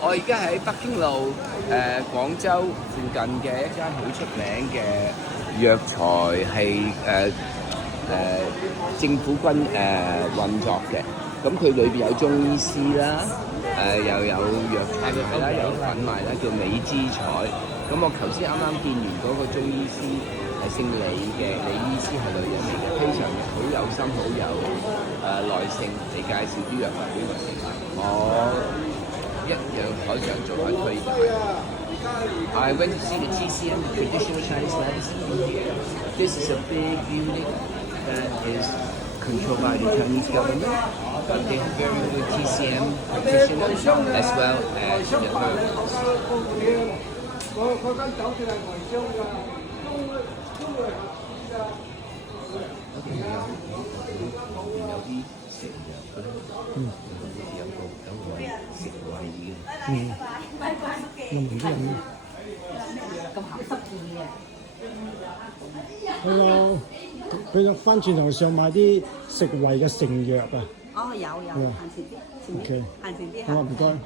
我而家喺北京路廣州附近嘅一間好出名嘅藥材係政府軍運作嘅，咁佢裏邊有中醫師啦，又有藥材賣啦，有品賣啦，叫美之彩。咁我頭先啱啱見完嗰個中醫師係姓李嘅，李醫師係女人嚟嘅，非常好有心，好有耐性嚟介紹啲藥物俾我食。我一樣好想做下推介。I went to see the TCM, Traditional Chinese Medicine here. This is a big unit that is controlled by the Chinese government, but they have very good TCM practitioners as well as the herbalists. 嗰間酒店係外商㗎，中國係合資㗎。有啲食藥嗰啲，有個食胃嘅。我唔知飲咩。咁鹹濕嘅。佢有翻轉頭上買啲食胃嘅成藥啊！哦，有閒時啲，前面閒時啲好啊，唔該。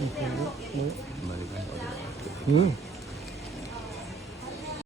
唔係你講我哋。嗯。